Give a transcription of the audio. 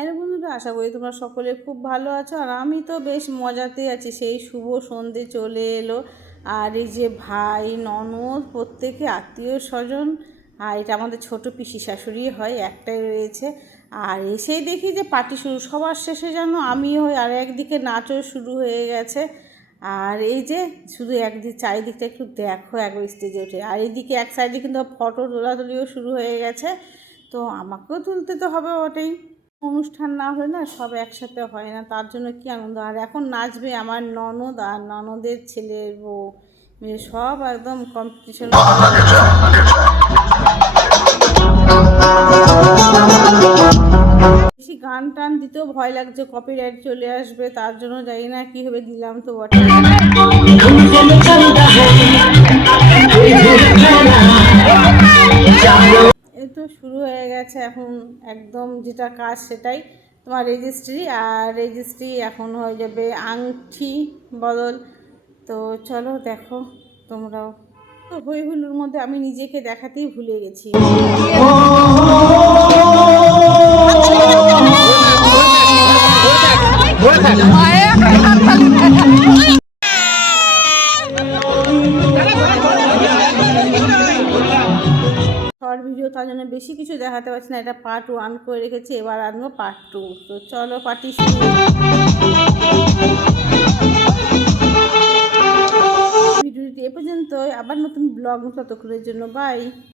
Hello বন্ধুরা, আশা করি তোমরা সকলে খুব ভালো আছো। আর আমি তো বেশ মজাতেই আছি। সেই শুভ সন্ধে চলে এলো, আর এই যে ভাই ননদ প্রত্যেকে আত্মীয় স্বজন, আর এটা আমাদের ছোট পিসি শাশুড়ি হয়, একটাই রয়েছে। আর এসেই দেখি যে পার্টি শুরু, সবার শেষে যেন আমি হই, আর একদিকে নাচও শুরু হয়ে গেছে। আর এই যে শুধু একদিক চারিদিকটা একটু দেখো একবার স্টেজে উঠে, আর এইদিকে এক সাইডে কিন্তু ফটো তোলাতুলিও শুরু হয়ে গেছে। তো আমাকেও তুলতে তো হবে বটেই, অনুষ্ঠান না হলে না সব একসাথে হয় না, তার জন্য কি আনন্দ। আর এখন নাচবে আমার ননদ আর ননদের ছেলের বউ, সব একদম কম্পিটিশন। বেশি গান টান দিতেও ভয় লাগছে, কপিরাইট চলে আসবে, তার জন্য জানি না কি হবে, দিলাম তো বটে। এই তো শুরু হয়ে গেছে এখন, একদম যেটা কাজ সেটাই, তোমার রেজিস্ট্রি। আর রেজিস্ট্রি এখন হয়ে যাবে আংটি বদল। তো চলো দেখো তোমরাও। তো হই হুল্লোর মধ্যে আমি নিজেকে দেখাতেই ভুলে গেছি। শর্ট ভিডিও, তার জন্য বেশি কিছু দেখাতে পারছি না, এটা পার্ট 1 করে রেখেছি, এবার আনবো পার্ট 2। তো চলো পার্টি শুরু। ভিডিওটি এ পর্যন্ত, আবার নতুন ব্লগ ততক্ষণের জন্য বাই।